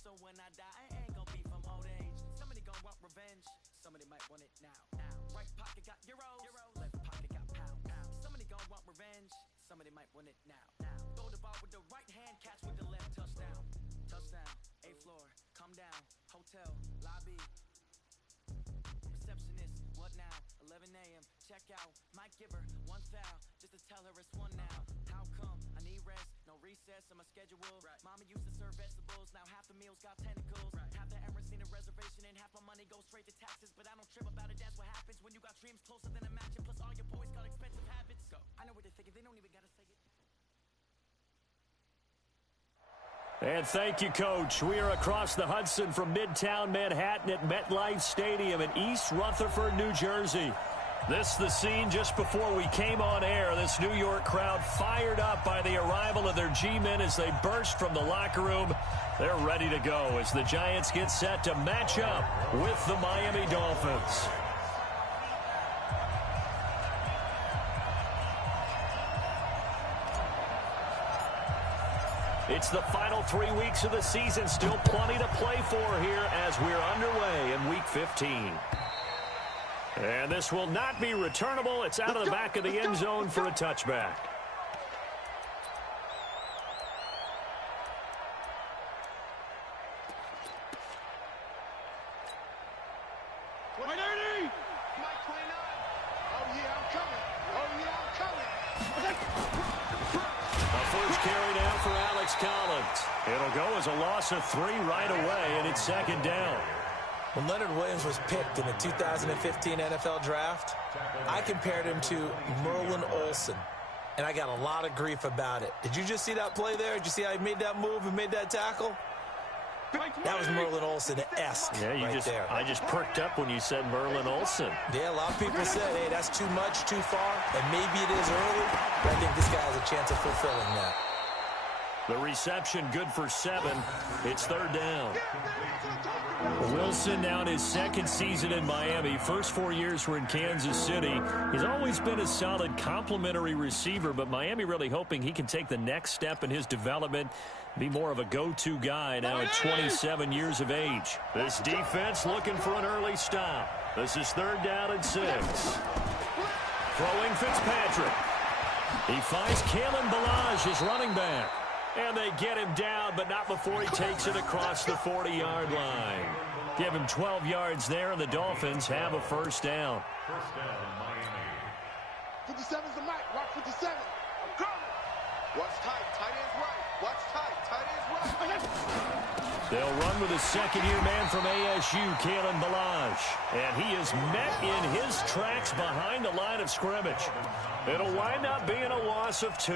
So when I die, I ain't gonna be from old age. Somebody gonna want revenge. Somebody might want it now. Right pocket got euros. Left pocket got pounds. Somebody gonna want revenge. Somebody might want it now. Throw the ball with the right hand, catch with the left. Touchdown. Touchdown. 8th floor. Come down. Hotel. Lobby. Receptionist. What now? 11 a.m. Check out. Might give her one foul just to tell her it's one now. How come? I need rest. No recess on my schedule. Mama used to serve vegetables. Now half the meals got tentacles. Half the errands need a reservation and half my money goes straight to taxes. But I don't trip about it. That's what happens when you got dreams closer than a mansion. Plus all your boys got expensive habits. Go. I know what they're thinking. They don't even gotta say it. And thank you, Coach. We are across the Hudson from Midtown Manhattan at MetLife Stadium in East Rutherford, New Jersey. This the scene just before we came on air. This New York crowd fired up by the arrival of their G-men as they burst from the locker room. They're ready to go as the Giants get set to match up with the Miami Dolphins. It's the final 3 weeks of the season. Still plenty to play for here as we're underway in Week 15. And this will not be returnable. It's out of the back of the end zone for a touchback. It'll go as a loss of 3 right away, and it's second down. When Leonard Williams was picked in the 2015 NFL Draft, I compared him to Merlin Olsen, and I got a lot of grief about it. Did you just see that play there? Did you see how he made that move and made that tackle? That was Merlin Olsen-esque there. I just perked up when you said Merlin Olsen. Yeah, a lot of people said, hey, that's too much, too far, and maybe it is early, but I think this guy has a chance of fulfilling that. The reception good for 7. It's third down. Wilson now in his second season in Miami. First 4 years were in Kansas City. He's always been a solid complementary receiver, but Miami really hoping he can take the next step in his development, be more of a go-to guy now at 27 years of age. This defense looking for an early stop. This is third down and 6. Throwing Fitzpatrick. He finds Kalen Ballage, his running back. And they get him down, but not before he takes it across the 40-yard line. Give him 12 yards there, and the Dolphins have a first down. First down, Miami. 57's the mic. Watch 57. I'm coming. Watch tight. Tight end's right. Watch tight. Tight end's right. They'll run with a second-year man from ASU, Kalen Ballage. And he is met in his tracks behind the line of scrimmage. It'll wind up being a loss of 2.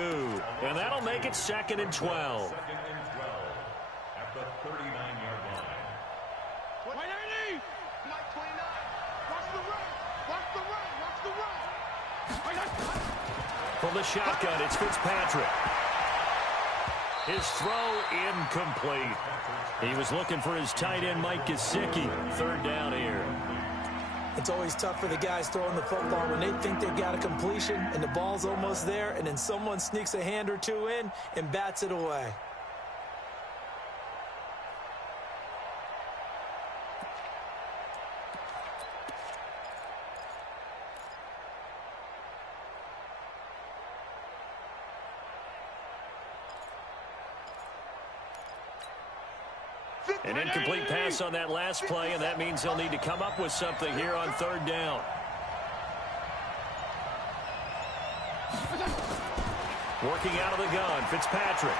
And that'll make it 2nd and 12. Second and 12 at the 39-yard line. 180. Mike 29. Watch the run. Watch the run. Watch the run. From the shotgun, it's Fitzpatrick. His throw incomplete. He was looking for his tight end, Mike Gesicki. Third down here. It's always tough for the guys throwing the football when they think they've got a completion and the ball's almost there, and then someone sneaks a hand or two in and bats it away. An incomplete pass on that last play, and that means they'll need to come up with something here on third down. Working out of the gun, Fitzpatrick.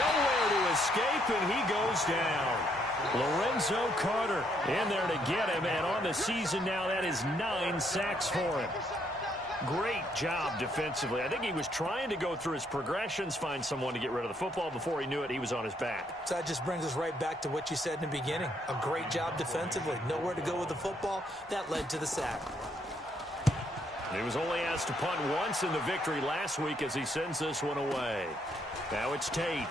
Nowhere to escape, and he goes down. Lorenzo Carter in there to get him, and on the season now, that is 9 sacks for him. Great job defensively. I think he was trying to go through his progressions, find someone to get rid of the football. Before he knew it, he was on his back. So that just brings us right back to what you said in the beginning. A great job defensively. Nowhere to go with the football. That led to the sack. He was only asked to punt once in the victory last week as he sends this one away. Now it's Tate.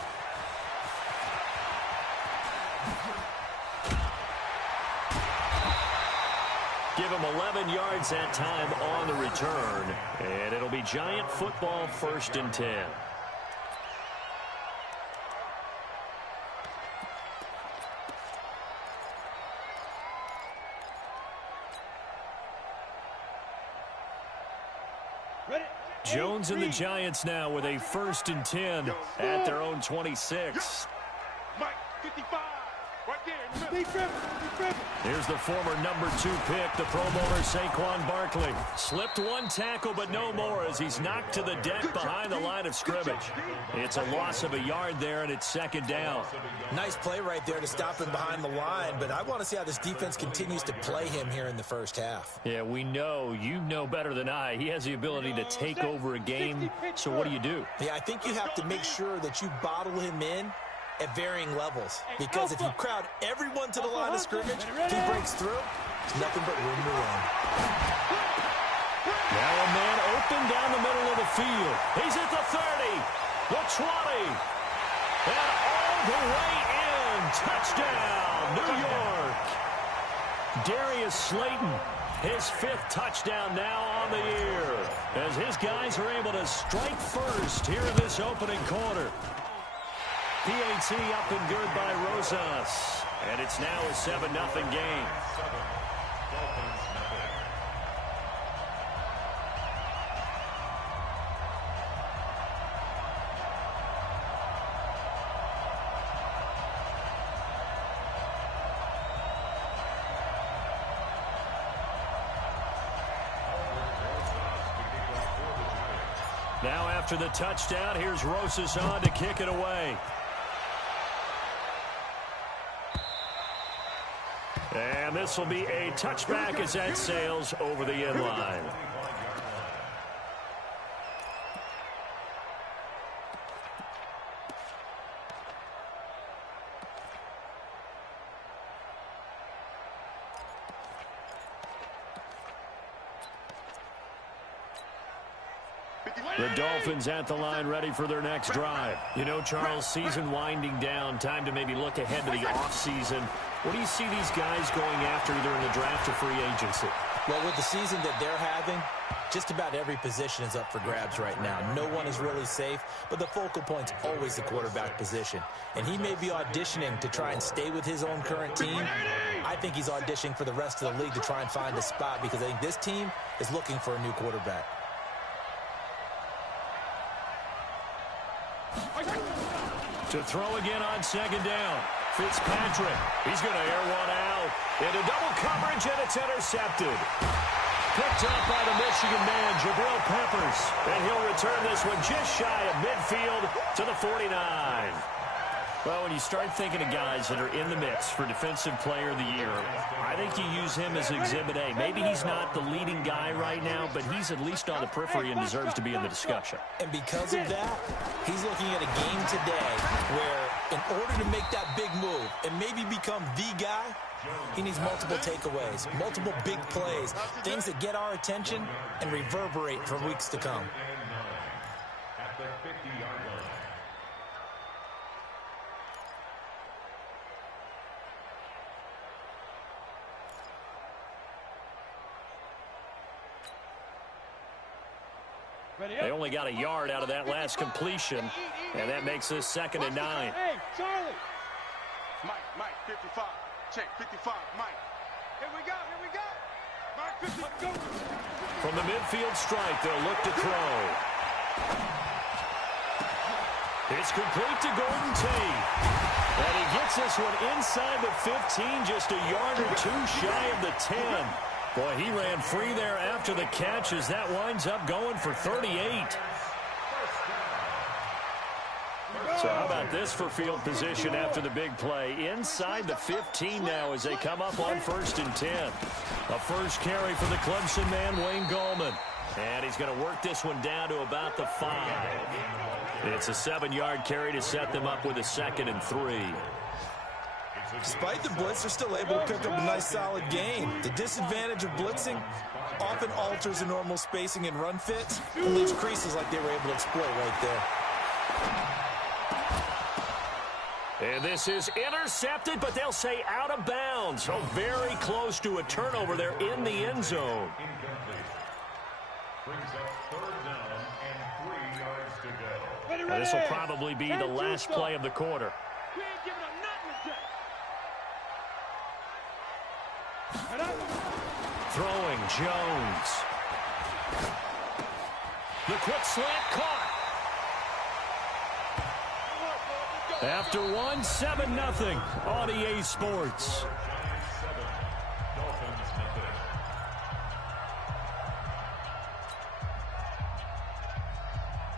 Give him 11 yards that time on the return. And it'll be Giant football, 1st and 10. Jones and the Giants now with a 1st and 10 at their own 26. Mike, 55. Right there. Here's the former number 2 pick, the Pro Bowler Saquon Barkley. Slipped one tackle, but no more as he's knocked to the deck behind the line of scrimmage. It's a loss of a yard there, and it's 2nd down. Nice play right there to stop him behind the line, but I want to see how this defense continues to play him here in the first half. Yeah, we know. You know better than I. He has the ability to take over a game, so what do? Yeah, I think you have to make sure that you bottle him in at varying levels, because if you crowd everyone to the line of scrimmage, if he breaks through, there's nothing but room to run. Now a man open down the middle of the field. He's at the 30, the 20, and all the way in. Touchdown, New York. Darius Slayton, his 5th touchdown now on the year, as his guys are able to strike first here in this opening quarter. PAT up and good by Rosas. And it's now a 7-0 game. Now after the touchdown, here's Rosas on to kick it away. And this will be a touchback as that sails over the end line. The Dolphins at the line ready for their next drive. You know, Charles, season winding down, time to maybe look ahead to the offseason. What do you see these guys going after either in the draft or free agency? Well, with the season that they're having, just about every position is up for grabs right now. No one is really safe, but the focal point's always the quarterback position. And he may be auditioning to try and stay with his own current team. I think he's auditioning for the rest of the league to try and find a spot because I think this team is looking for a new quarterback. To throw again on 2nd down. Fitzpatrick, he's going to air one out. Into double coverage, and it's intercepted. Picked up by the Michigan man, Jabril Peppers. And he'll return this one just shy of midfield to the 49. Well, when you start thinking of guys that are in the mix for Defensive Player of the Year, I think you use him as Exhibit A. Maybe he's not the leading guy right now, but he's at least on the periphery and deserves to be in the discussion. And because of that, he's looking at a game today where in order to make that big move and maybe become the guy, he needs multiple takeaways, multiple big plays, things that get our attention and reverberate for weeks to come. At the 50-yard line. They only got a yard out of that last completion, and that makes this 2nd and 9. Hey, Charlie. Mike, 55. Check, 55, Mike. Here we go. Mike, 50, go. From the midfield strike, they'll look to throw. It's complete to Gordon Tate. And he gets this one inside the 15, just a yard or two shy of the 10. Boy, he ran free there after the catch as that winds up going for 38. So how about this for field position after the big play? Inside the 15 now as they come up on 1st and 10. A first carry for the Clemson man, Wayne Gallman. And he's going to work this one down to about the 5. It's a 7-yard carry to set them up with a 2nd and 3. Despite the blitz, they're still able to pick up a nice solid gain. The disadvantage of blitzing often alters the normal spacing and run fits and leaves creases like they were able to exploit right there. And this is intercepted, but they'll say out of bounds. So very close to a turnover there in the end zone. Brings up 3rd down and 3 yards to go. Now, this will probably be the last play of the quarter. We ain't giving up nothing today. Throwing Jones. The quick slant caught. After one, 7-0 on EA Sports.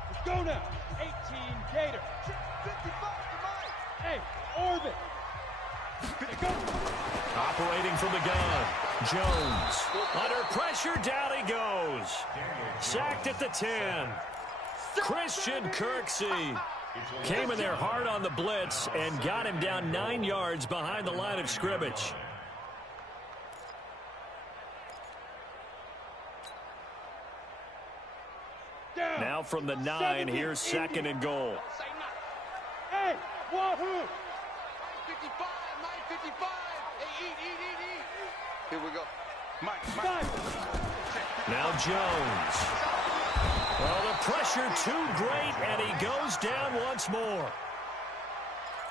Let's go now. 18 Gator. 55 to Mike. Hey, Orbit. Go. Operating from the gun. Jones. Under pressure, down he goes. Sacked at the 10. Christian Kirksey came in there hard on the blitz and got him down 9 yards behind the line of scrimmage. Now from the 9, here's 2nd and goal. Hey, wahoo! 55, Mike, 55. Hey, eat. Here we go. Mike. Now Jones. Well, the pressure too great, and he goes down once more.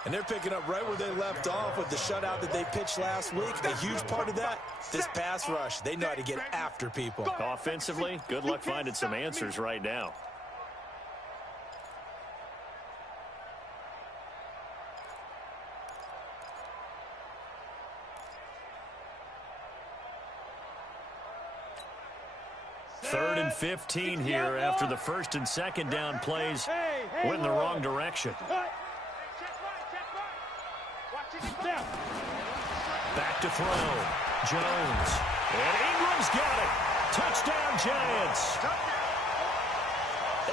And they're picking up right where they left off with the shutout that they pitched last week. A huge part of that, this pass rush. They know how to get after people. Offensively, good luck finding some answers right now. Third and 15 here after the 1st and 2nd down plays went in the wrong direction. Back to throw. Jones. And Ingram's got it. Touchdown, Giants.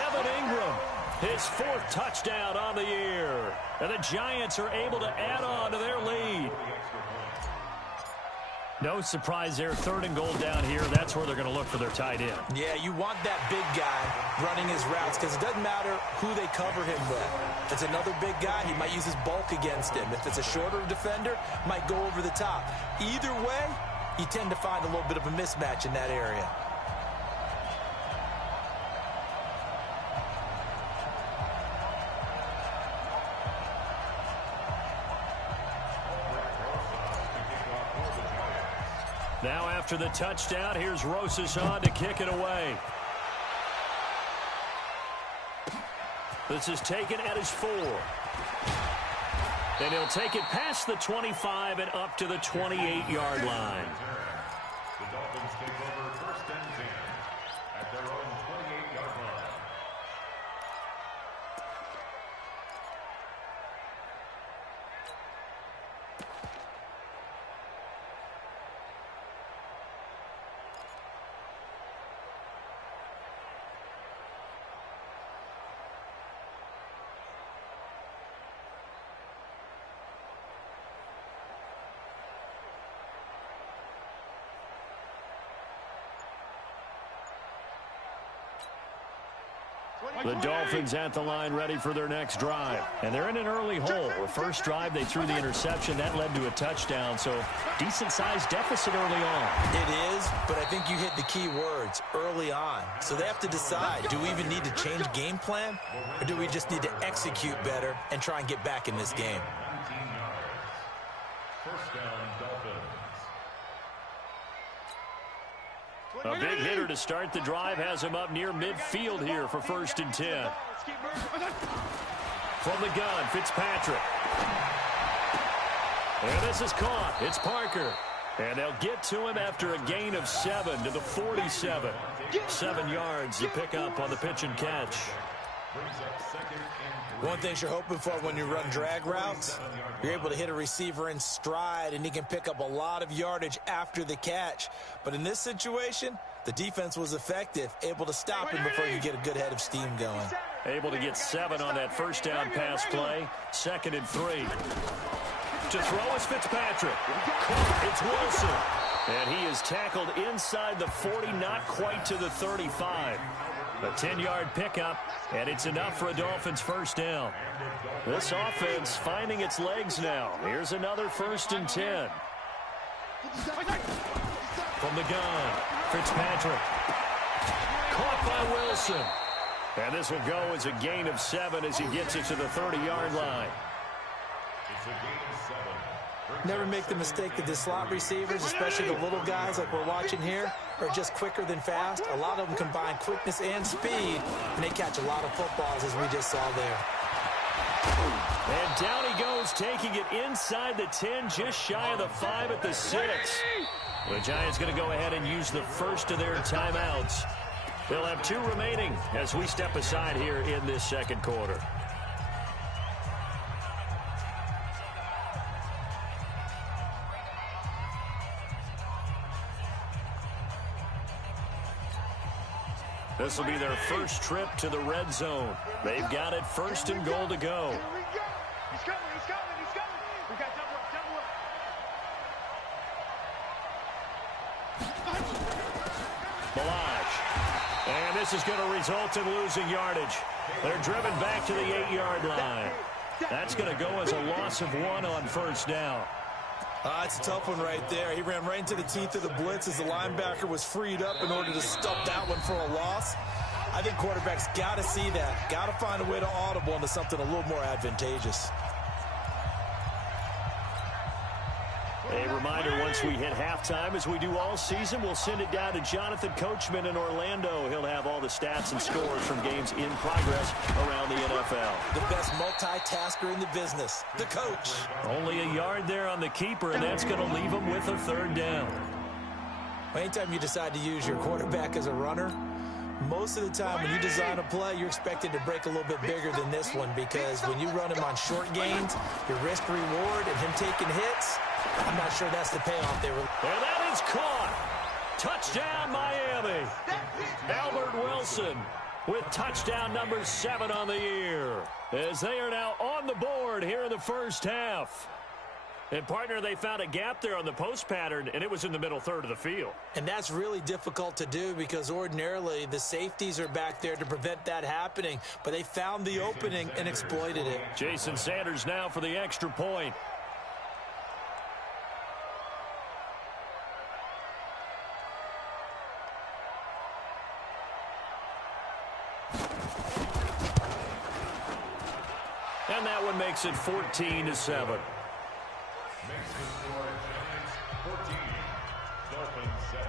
Evan Ingram, his 4th touchdown on the year. And the Giants are able to add on to their lead. No surprise there. 3rd and goal down here. That's where they're going to look for their tight end. Yeah, you want that big guy running his routes because it doesn't matter who they cover him with. If it's another big guy, he might use his bulk against him. If it's a shorter defender, might go over the top. Either way, you tend to find a little bit of a mismatch in that area. Now after the touchdown, here's Rosas on to kick it away. This is taken at his 4. And he'll take it past the 25 and up to the 28-yard line. The Dolphins take over 1st and 10 at their own 28-yard line. The Dolphins at the line ready for their next drive. And they're in an early hole. The first drive, they threw the interception. That led to a touchdown, so decent-sized deficit early on. It is, but I think you hit the key words, early on. So they have to decide, do we even need to change game plan, or do we just need to execute better and try and get back in this game? 19 yards. 1st down, Dolphins. A big hitter to start the drive has him up near midfield here for 1st and 10. From the gun, Fitzpatrick. And this is caught. It's Parker. And they'll get to him after a gain of 7 to the 47. 7 yards to pick up on the pitch and catch. One thing you're hoping for when you run drag routes, you're able to hit a receiver in stride, and he can pick up a lot of yardage after the catch. But in this situation, the defense was effective, able to stop him before you get a good head of steam going. Able to get 7 on that 1st down pass play. 2nd and 3. To throw is Fitzpatrick. It's Wilson. And he is tackled inside the 40, not quite to the 35. A 10-yard pickup, and it's enough for a Dolphins 1st down. This offense finding its legs now. Here's another 1st and 10. From the gun, Fitzpatrick. Caught by Wilson. And this will go as a gain of 7 as he gets it to the 30-yard line. It's a gain of 7. Never make the mistake that the slot receivers, especially the little guys like we're watching here, are just quicker than fast. A lot of them combine quickness and speed, and they catch a lot of footballs, as we just saw there. And down he goes, taking it inside the 10, just shy of the 5 at the 6. The Giants going to go ahead and use the first of their timeouts. They'll have 2 remaining as we step aside here in this second quarter. This will be their first trip to the red zone. They've got it, 1st and goal to go. Here we go. He's coming, he's coming, he's coming. We got double up, double up. Balaj. And this is going to result in losing yardage. They're driven back to the 8-yard line. That's going to go as a loss of 1 on 1st down. It's a tough one right there. He ran right into the teeth of the blitz as the linebacker was freed up in order to stop that one for a loss. I think quarterbacks got to see that. Got to find a way to audible into something a little more advantageous. A reminder, once we hit halftime, as we do all season, we'll send it down to Jonathan Coachman in Orlando. He'll have all the stats and scores from games in progress around the NFL. The best multitasker in the business, the coach. Only a yard there on the keeper, and that's going to leave him with a 3rd down. Anytime you decide to use your quarterback as a runner, most of the time when you design a play, you're expected to break a little bit bigger than this one, because when you run him on short gains, your risk reward and him taking hits, I'm not sure that's the payoff they were. And that is caught. Touchdown, Miami. Albert Wilson with touchdown number 7 on the year, as they are now on the board here in the first half. And, partner, they found a gap there on the post pattern, and it was in the middle 3rd of the field. And that's really difficult to do, because ordinarily the safeties are back there to prevent that happening. But they found the opening and exploited it. Jason Sanders now for the extra point. And that one makes it 14-7. Makes the score Giants 14, Dolphins 7.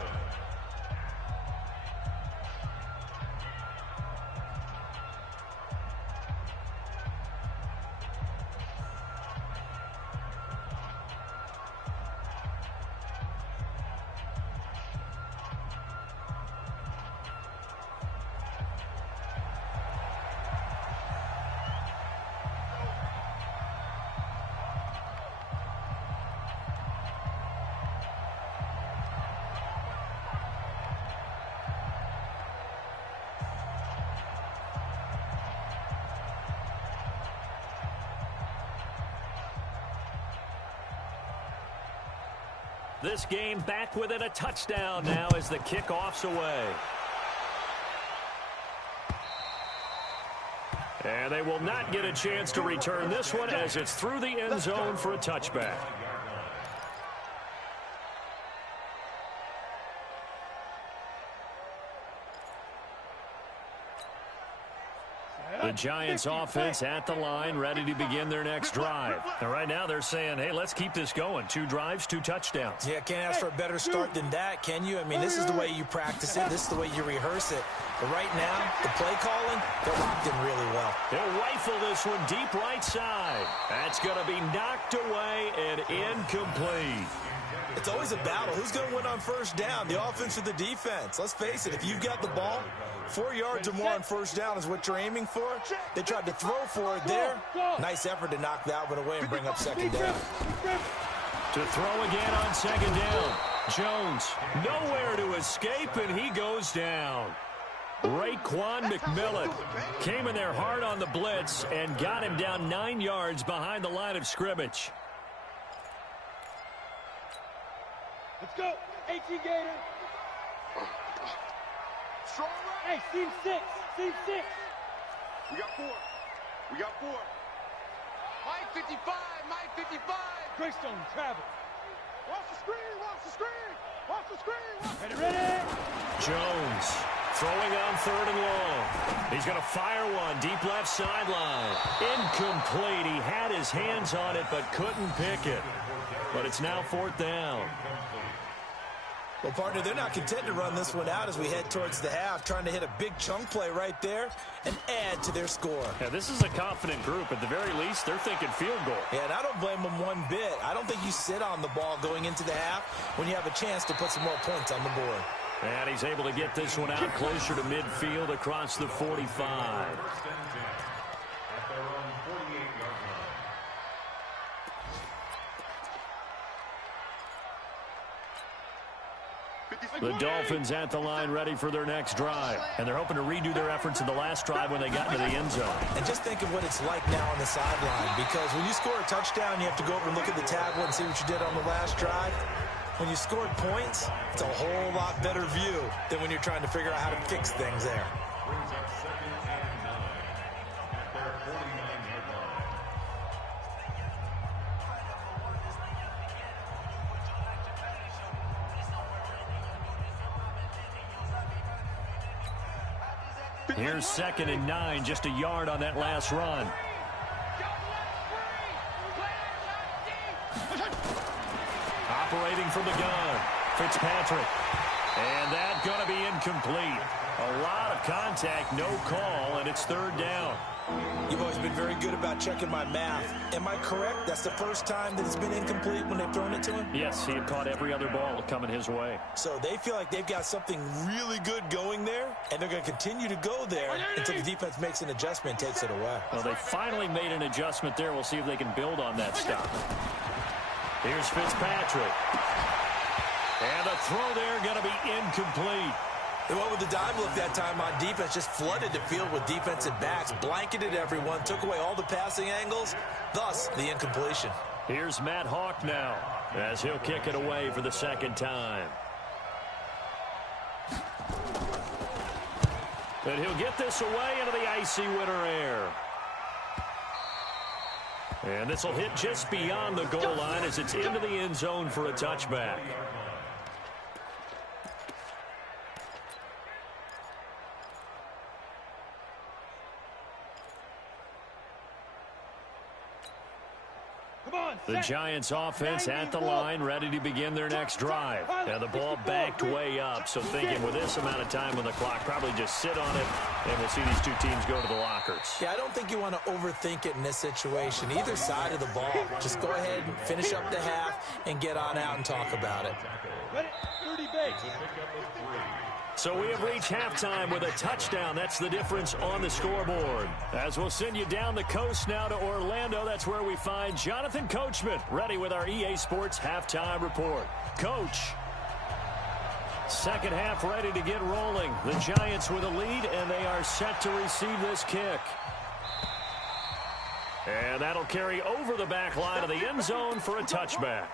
This game back within a touchdown now as the kickoff's away. And they will not get a chance to return this one as it's through the end zone for a touchback. The Giants offense at the line, ready to begin their next drive. And right now they're saying, hey, let's keep this going. 2 drives, 2 touchdowns. Yeah, can't ask for a better start than that, can you? I mean, this is the way you practice it. This is the way you rehearse it. But right now, the play calling, they're locked in really well. They'll rifle this one deep right side. That's going to be knocked away and incomplete. It's always a battle. Who's going to win on 1st down, the offense or the defense? Let's face it, if you've got the ball, 4 yards or more on 1st down is what you're aiming for. They tried to throw for it there. Nice effort to knock that one away and bring up 2nd down. To throw again on 2nd down. Jones nowhere to escape, and he goes down. Raekwon McMillan came in there hard on the blitz and got him down 9 yards behind the line of scrimmage. Let's go. 18 Gator. Strong right. Hey, seam 6. Seam 6. We got 4. We got 4. Mike 55. Mike 55. Greystone, travel. Watch the screen. Watch the screen. Watch the screen. Ready. Jones throwing on 3rd and long. He's going to fire one deep left sideline. Incomplete. He had his hands on it but couldn't pick it. But it's now 4th down. Well, partner, they're not content to run this one out as we head towards the half, trying to hit a big chunk play right there and add to their score. Yeah, this is a confident group. At the very least, they're thinking field goal. Yeah, and I don't blame them one bit. I don't think you sit on the ball going into the half when you have a chance to put some more points on the board. And he's able to get this one out closer to midfield across the 45. The Dolphins at the line ready for their next drive. And they're hoping to redo their efforts in the last drive when they got into the end zone. And just think of what it's like now on the sideline, because when you score a touchdown, you have to go over and look at the tablet and see what you did on the last drive. When you scored points, it's a whole lot better view than when you're trying to figure out how to fix things there. Brings up 2nd and 9 at their 49-yard line. Here's 2nd and 9, just a yard on that last run. Operating from the gun, Fitzpatrick. And that's going to be incomplete. A lot of contact, no call, and it's 3rd down. You've always been very good about checking my math. Am I correct? That's the first time that it's been incomplete when they've thrown it to him? Yes, he had caught every other ball coming his way. So they feel like they've got something really good going there, and they're going to continue to go there until the defense makes an adjustment and takes it away. Well, they finally made an adjustment there. We'll see if they can build on that stop. Here's Fitzpatrick. And the throw there going to be incomplete. They went with the dive look that time on defense, just flooded the field with defensive backs, blanketed everyone, took away all the passing angles, thus the incompletion. Here's Matt Hawk now as he'll kick it away for the 2nd time. And he'll get this away into the icy winter air. And this will hit just beyond the goal line as it's into the end zone for a touchback. The Giants offense at the line, ready to begin their next drive. And the ball backed way up, so thinking with this amount of time on the clock, probably just sit on it, and we'll see these two teams go to the lockers. Yeah, I don't think you want to overthink it in this situation. Either side of the ball, just go ahead and finish up the half and get on out and talk about it. 30 base. So we have reached halftime with a touchdown. That's the difference on the scoreboard. As we'll send you down the coast now to Orlando, that's where we find Jonathan Coachman, ready with our EA Sports halftime report. Coach, 2nd half ready to get rolling. The Giants with a lead, and they are set to receive this kick. And that'll carry over the back line of the end zone for a touchback.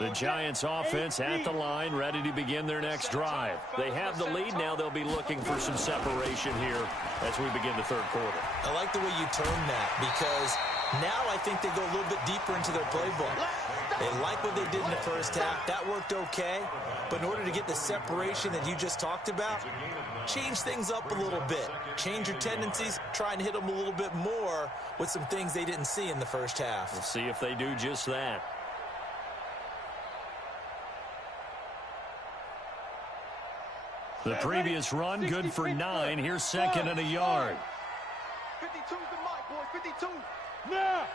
The Giants offense at the line, ready to begin their next drive. They have the lead now. They'll be looking for some separation here as we begin the 3rd quarter. I like the way you term that, because now I think they go a little bit deeper into their playbook. They like what they did in the 1st half. That worked okay. But in order to get the separation that you just talked about, change things up a little bit. Change your tendencies. Try and hit them a little bit more with some things they didn't see in the 1st half. We'll see if they do just that. The previous run, good for 9. Here's 2nd and a yard. 52's the mic, boys. 52. Now.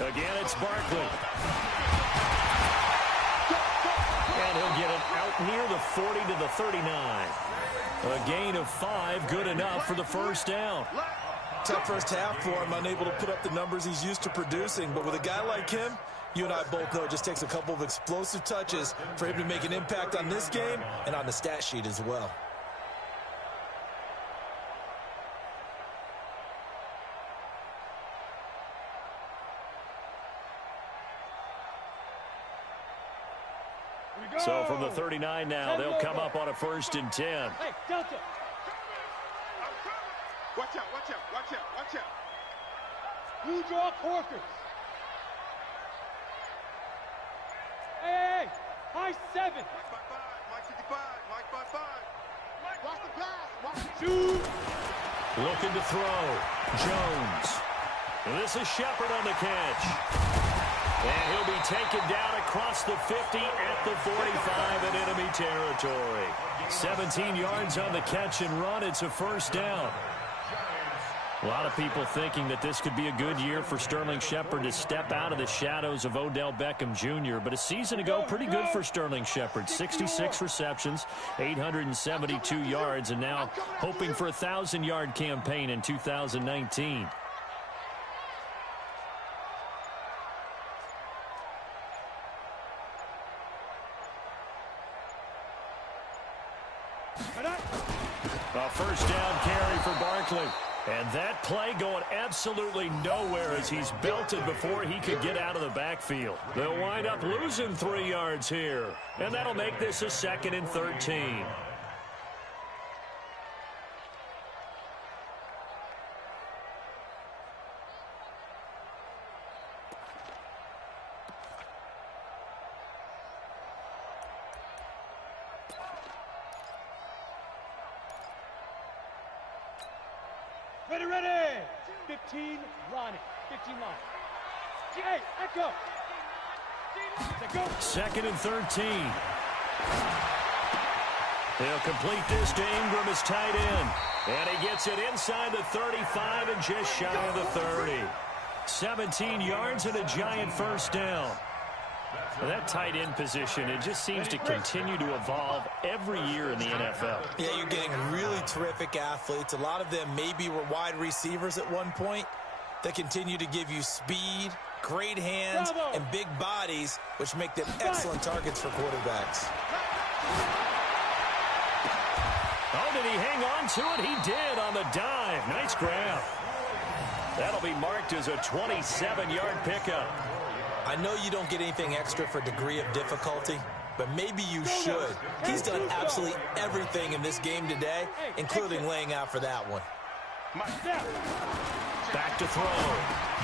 Again, it's Barkley. And he'll get it out near the 40 to the 39. A gain of 5, good enough for the 1st down. Tough 1st half for him, unable to put up the numbers he's used to producing. But with a guy like him, you and I both know it just takes a couple of explosive touches for him to make an impact on this game and on the stat sheet as well. So from the 39 now, they'll come up on a 1st and 10. Hey, Delta. Watch out, watch out, watch out, watch out. Blue draw Corkers. Hey, high 7. Mike by 5, Mike 55, Mike by 5. Watch the pass, watch the Shoot. Looking to throw. Jones. And this is Shepard on the catch. And he'll be taken down across the 50 at the 45 in enemy territory. 17 yards on the catch and run. It's a first down. A lot of people thinking that this could be a good year for Sterling Shepard to step out of the shadows of Odell Beckham Jr. But a season ago, pretty good for Sterling Shepard. 66 receptions, 872 yards, and now hoping for a 1,000-yard campaign in 2019. A first down carry for Barkley. And that play going absolutely nowhere as he's belted before he could get out of the backfield. They'll wind up losing 3 yards here. And that'll make this a 2nd and 13. Ready, ready. 15, Ronnie. 15 line. Hey, echo. Go. 2nd and 13. He'll complete this to Ingram as tight end. And he gets it inside the 35 and just shy of the 30. 17 yards and a giant first down. Well, that tight end position, it just seems to continue to evolve every year in the NFL. Yeah, you're getting really terrific athletes. A lot of them maybe were wide receivers at one point. They continue to give you speed, great hands, and big bodies, which make them excellent targets for quarterbacks. Oh, did he hang on to it? He did on the dive. Nice grab. That'll be marked as a 27-yard pickup. I know you don't get anything extra for degree of difficulty, but maybe you should. He's done absolutely everything in this game today, including laying out for that one. Back to throw.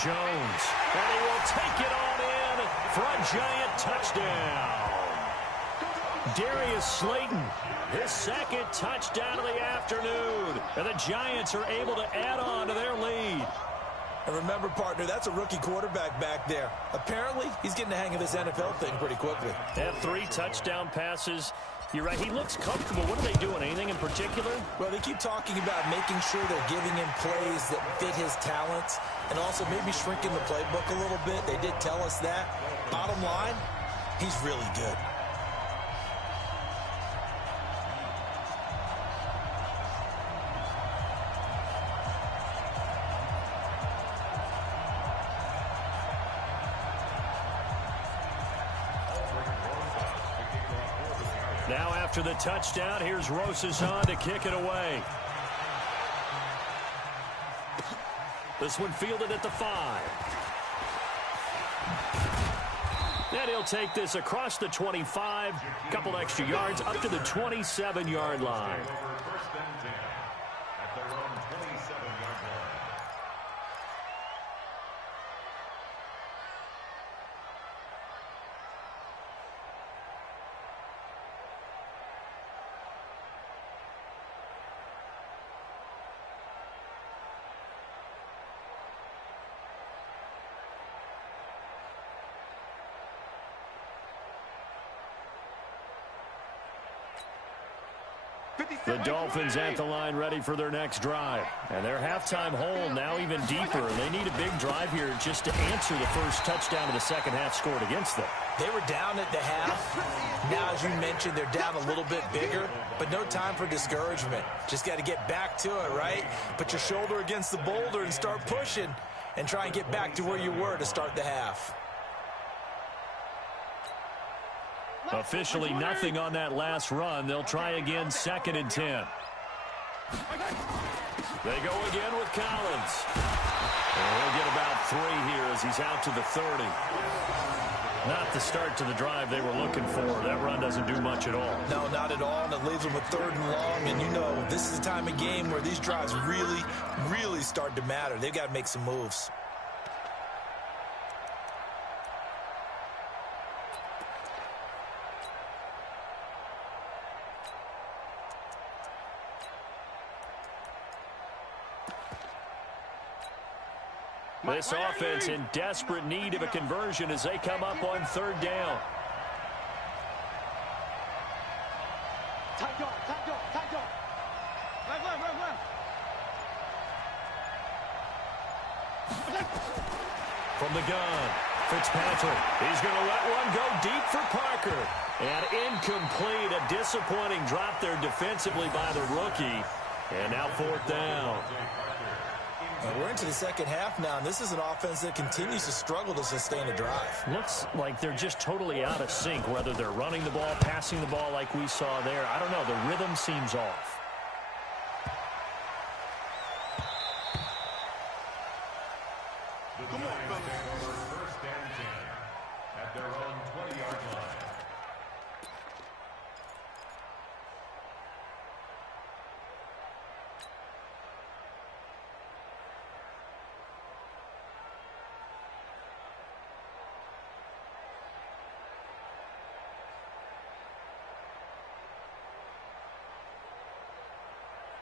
Jones. And he will take it on in for a giant touchdown. Darius Slayton, his 2nd touchdown of the afternoon. And the Giants are able to add on to their lead. And remember, partner, that's a rookie quarterback back there. Apparently, he's getting the hang of this NFL thing pretty quickly. Had 3 touchdown passes. You're right, he looks comfortable. What are they doing? Anything in particular? Well, they keep talking about making sure they're giving him plays that fit his talents and also maybe shrinking the playbook a little bit. They did tell us that. Bottom line, he's really good. Now after the touchdown, here's Rosazan to kick it away. This one fielded at the 5. And he'll take this across the 25, couple extra yards up to the 27-yard line. First and 10 at their own 27-yard line. The Dolphins at the line ready for their next drive. And their halftime hole now even deeper. And they need a big drive here just to answer the first touchdown of the second half scored against them. They were down at the half. Now, as you mentioned, they're down a little bit bigger, but no time for discouragement. Just got to get back to it, right? Put your shoulder against the boulder and start pushing and try and get back to where you were to start the half. Officially nothing on that last run. They'll try again, 2nd and 10. They go again with Collins. And he'll get about 3 here as he's out to the 30. Not the start to the drive they were looking for. That run doesn't do much at all. No, not at all, and it leaves them with 3rd and long. And you know, this is the time of game where these drives really, really start to matter. They've got to make some moves. This offense in desperate need of a conversion as they come up on 3rd down. Tight dog, tight dog, tight dog. Left. From the gun, Fitzpatrick. He's going to let one go deep for Parker. And incomplete, a disappointing drop there defensively by the rookie. And now 4th down. We're into the second half now, and this is an offense that continues to struggle to sustain a drive. Looks like they're just totally out of sync, whether they're running the ball, passing the ball like we saw there. I don't know. The rhythm seems off. Come on, fellas. 1st and 10 at their own 20-yard line.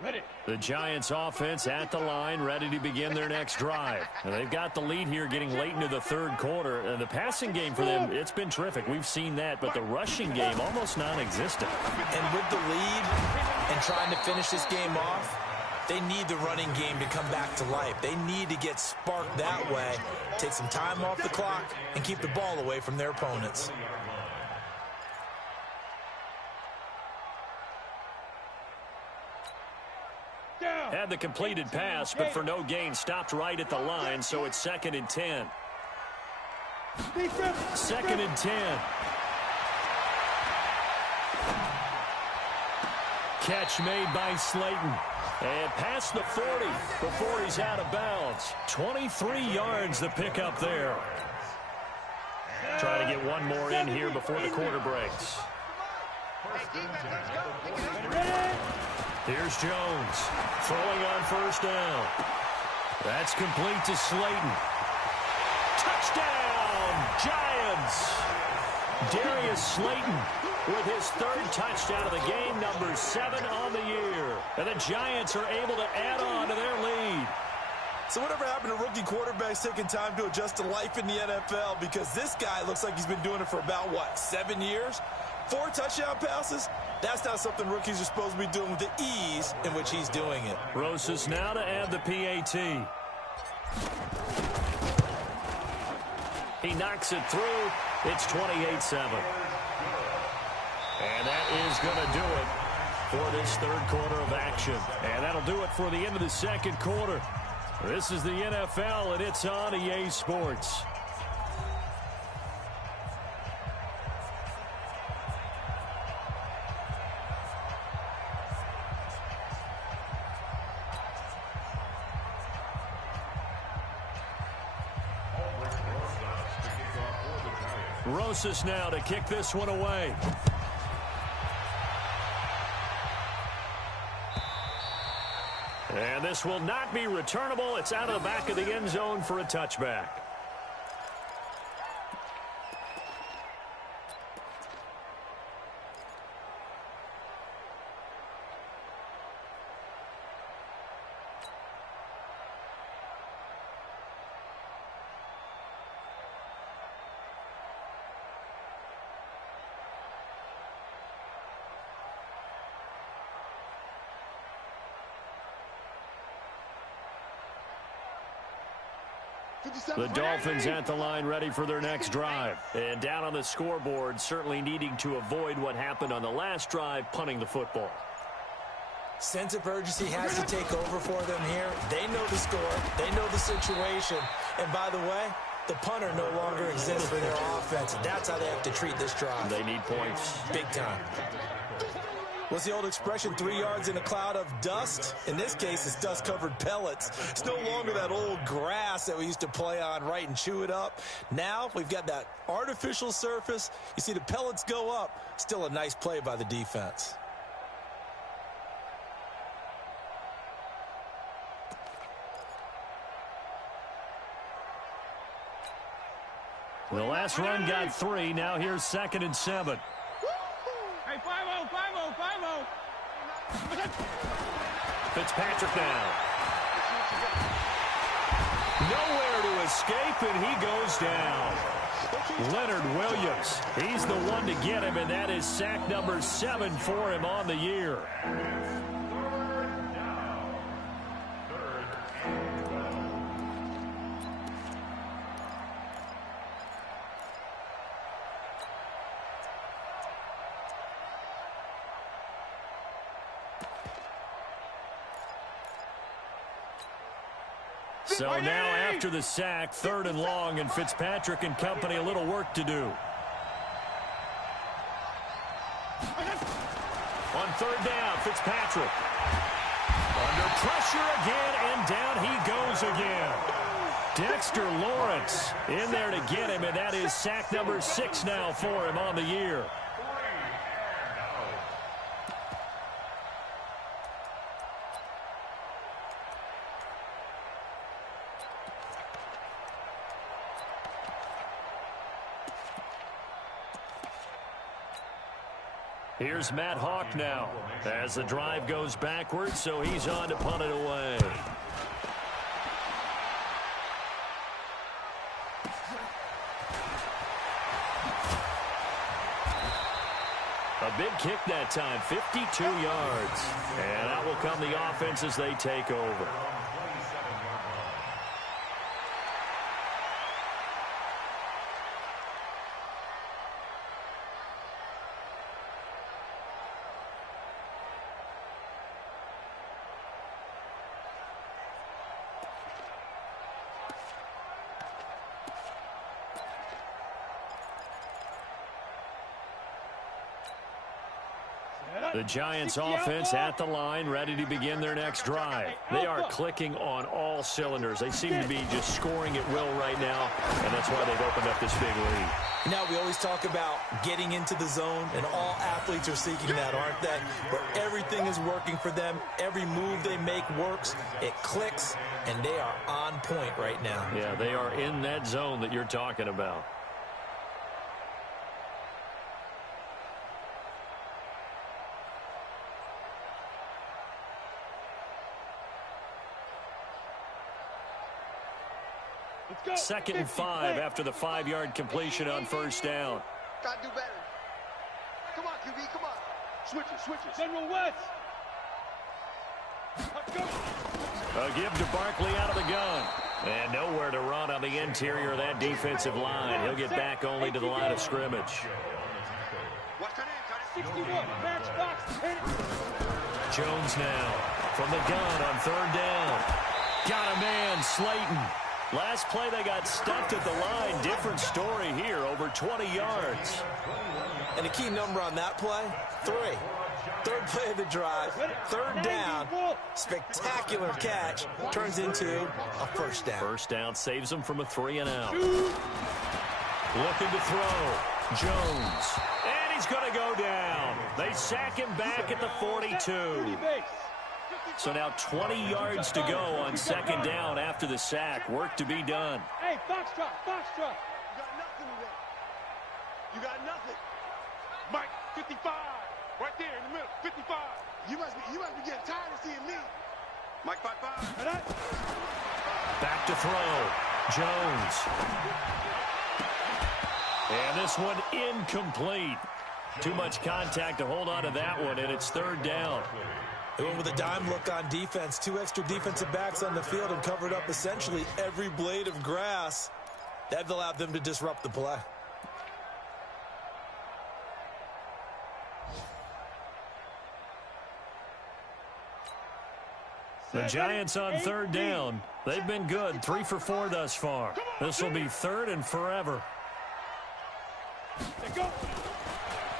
Ready. The Giants offense at the line, ready to begin their next drive. And they've got the lead here getting late into the 3rd quarter. And the passing game for them, it's been terrific. We've seen that, but the rushing game almost non-existent. And with the lead and trying to finish this game off, they need the running game to come back to life. They need to get sparked that way, take some time off the clock, and keep the ball away from their opponents. Had the completed pass, but for no gain, stopped right at the line, so it's 2nd and 10. 2nd and 10. Catch made by Slayton. And past the 40 before he's out of bounds. 23 yards the pickup there. Try to get one more in here before the quarter breaks. Here's Jones, throwing on 1st down. That's complete to Slayton. Touchdown, Giants! Darius Slayton with his 3rd touchdown of the game, number 7 on the year. And the Giants are able to add on to their lead. So whatever happened to rookie quarterbacks taking time to adjust to life in the NFL? Because this guy looks like he's been doing it for about, 7 years? 4 touchdown passes? That's not something rookies are supposed to be doing with the ease in which he's doing it. Rosas now to add the PAT. He knocks it through. It's 28-7. And that is going to do it for this 3rd quarter of action. And that'll do it for the end of the 2nd quarter. This is the NFL, and it's on EA Sports. Rosas now to kick this one away. And this will not be returnable. It's out of the back of the end zone for a touchback. The Dolphins at the line ready for their next drive. And down on the scoreboard, certainly needing to avoid what happened on the last drive, punting the football. Sense of urgency has to take over for them here. They know the score. They know the situation. And by the way, the punter no longer exists for their offense. And that's how they have to treat this drive. They need points. Big time. What's the old expression, 3 yards in a cloud of dust? In this case, it's dust-covered pellets. It's no longer that old grass that we used to play on, right, and chew it up. Now we've got that artificial surface. You see the pellets go up. Still a nice play by the defense. The last run got 3. Now here's 2nd and 7. Hey, 5-0, 5-0, 5-0. Fitzpatrick now. Nowhere to escape, and he goes down. Leonard Williams, he's the one to get him, and that is sack number 7 for him on the year. So now after the sack, 3rd and long, and Fitzpatrick and company a little work to do. On 3rd down, Fitzpatrick. Under pressure again, and down he goes again. Dexter Lawrence in there to get him, and that is sack number 6 now for him on the year. Here's Matt Hawk now as the drive goes backwards, so he's on to punt it away. A big kick that time, 52 yards. And out will come the offense as they take over. The Giants offense at the line, ready to begin their next drive. They are clicking on all cylinders. They seem to be just scoring at will right now, and that's why they've opened up this big lead. Now, we always talk about getting into the zone, and all athletes are seeking that, aren't they? Where everything is working for them. Every move they make works. It clicks, and they are on point right now. Yeah, they are in that zone that you're talking about. Second and 5 after the 5-yard completion on 1st down. Gotta do better. Come on, QB, come on. Switch it. General West. A give to Barkley out of the gun. And nowhere to run on the interior of that defensive line. He'll get back only to the line of scrimmage. 61, match box. Jones now from the gun on 3rd down. Got a man, Slayton. Last play, they got stuffed at the line. Different story here, over 20 yards. And a key number on that play, 3. 3rd play of the drive, 3rd down, spectacular catch, turns into a 1st down. 1st down saves them from a 3-and-out. Looking to throw, Jones. And he's going to go down. They sack him back at the 42. So now 20 yards to go on 2nd down after the sack. Work to be done. Hey, box drop. You got nothing today. You got nothing. Mike, 55. Right there in the middle, 55. You must be getting tired of seeing me. Mike, 5-5. Back to throw. Jones. And this one incomplete. Too much contact to hold on to that one, and it's 3rd down. They went with a dime look on defense. 2 extra defensive backs on the field and covered up essentially every blade of grass. That allowed them to disrupt the play. The Giants on 3rd down. They've been good, 3 for 4 thus far. This will be 3rd and forever.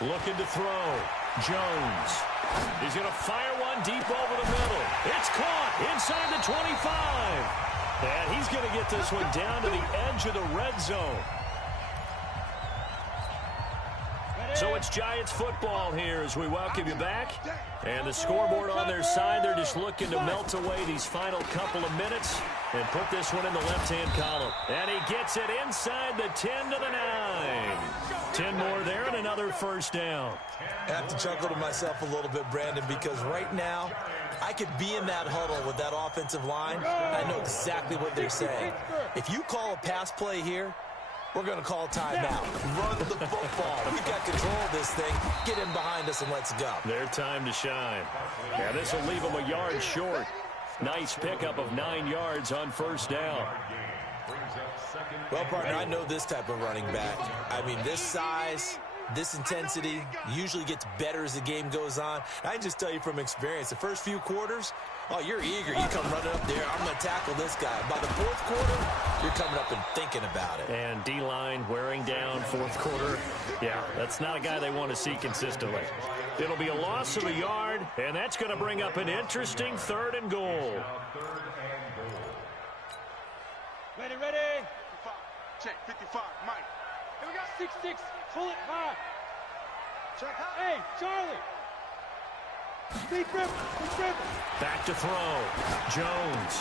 Looking to throw. Jones. He's going to fire one deep over the middle. It's caught inside the 25. And he's going to get this one down to the edge of the red zone. So it's Giants football here as we welcome you back. And the scoreboard on their side, they're just looking to melt away these final couple of minutes and put this one in the left-hand column. And he gets it inside the 10 to the 9. 10 more there and another first down. I have to chuckle to myself a little bit, Brandon, because right now I could be in that huddle with that offensive line. I know exactly what they're saying. If you call a pass play here, we're going to call timeout. Run the football. We've got control of this thing. Get in behind us and let's go. Their time to shine. Yeah, this will leave them a yard short. Nice pickup of 9 yards on first down. Well, partner, I know this type of running back. I mean, this size, this intensity usually gets better as the game goes on. I can just tell you from experience, the first few quarters, oh, you're eager. You come running up there. I'm going to tackle this guy. By the fourth quarter, you're coming up and thinking about it. And D-line wearing down fourth quarter. Yeah, that's not a guy they want to see consistently. It'll be a loss of a yard, and that's going to bring up an interesting 3rd and goal. Ready, ready. 55. Check, 55, Mike. Here we go. 6-6. Pull it high. Check high. Hey, Charlie. Deep grip. Deep grip. Back to throw. Jones.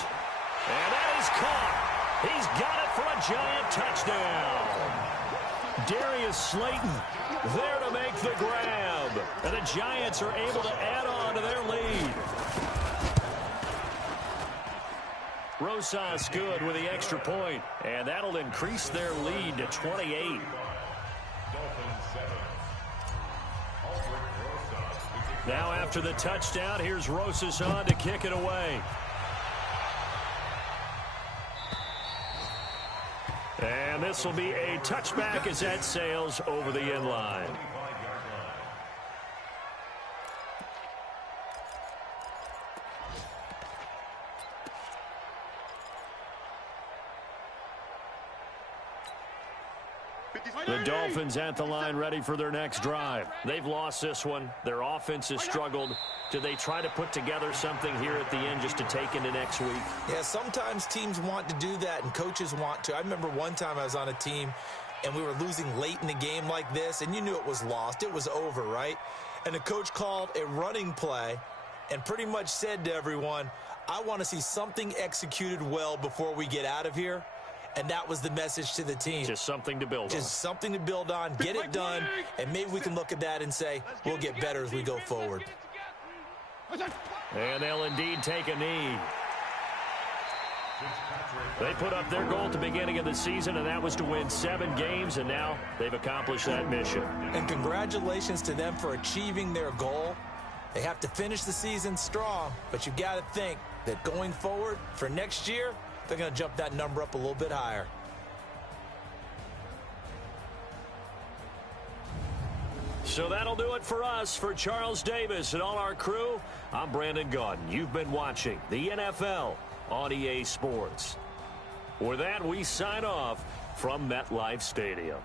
And that is caught. He's got it for a Giant touchdown. Darius Slayton there to make the grab. And the Giants are able to add on to their lead. Rosas good with the extra point, and that'll increase their lead to 28. Now after the touchdown, here's Rosas on to kick it away. And this will be a touchback as that sails over the end line. The Dolphins at the line ready for their next drive. They've lost this one. Their offense has struggled. Do they try to put together something here at the end just to take into next week? Yeah, sometimes teams want to do that and coaches want to. I remember one time I was on a team and we were losing late in the game like this, and you knew it was lost. It was over, right? And the coach called a running play and pretty much said to everyone, I want to see something executed well before we get out of here. And that was the message to the team. Just something to build on. Just something to build on, get it done, and maybe we can look at that and say, we'll get better as we go forward. And they'll indeed take a knee. They put up their goal at the beginning of the season, and that was to win 7 games, and now they've accomplished that mission. And congratulations to them for achieving their goal. They have to finish the season strong, but you've got to think that going forward for next year, they're going to jump that number up a little bit higher. So that'll do it for us. For Charles Davis and all our crew, I'm Brandon Gaudin. You've been watching the NFL on EA Sports. With that, we sign off from MetLife Stadium.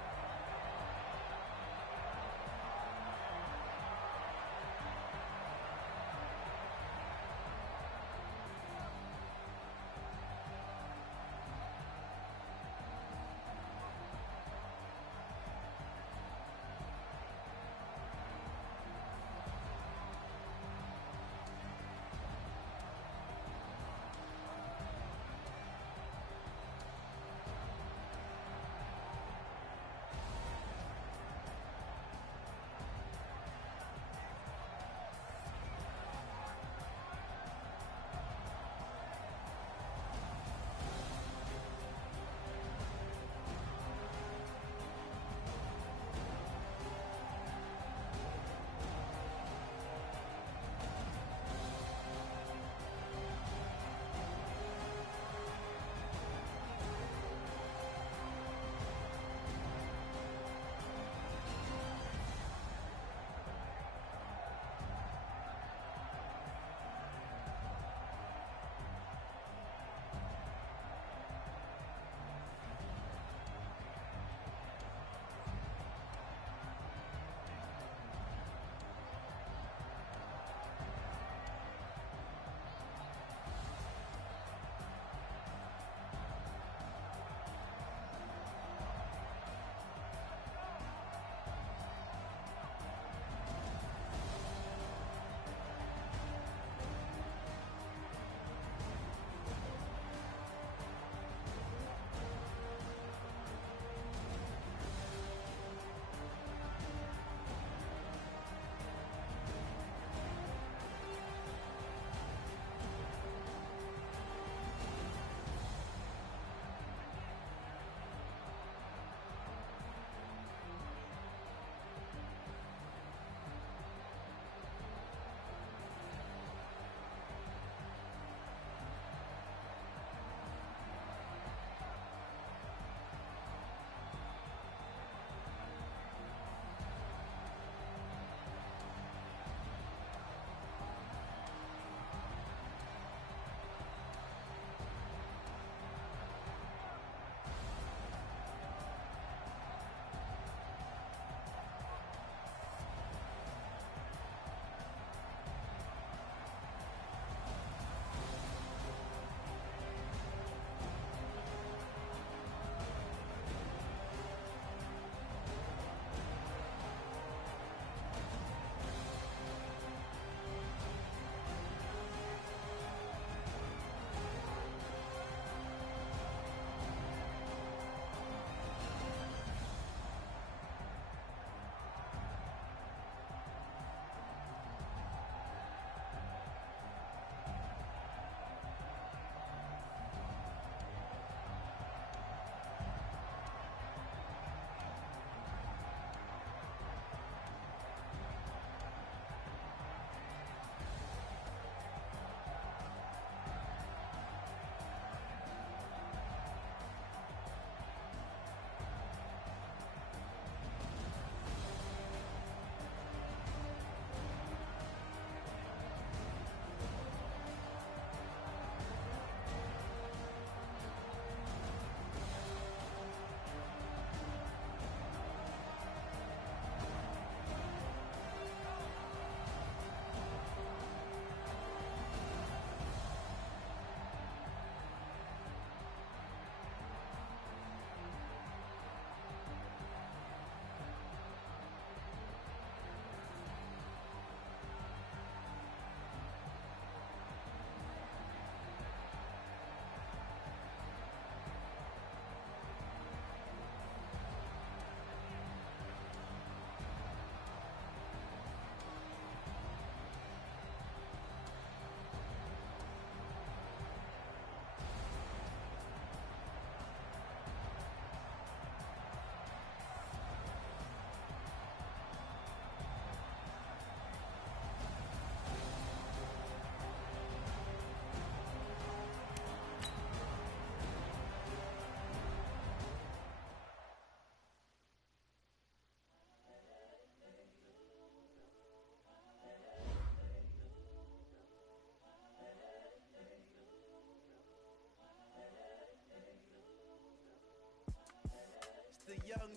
young,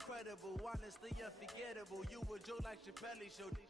incredible, honestly unforgettable. You would joke like Chappelle Show.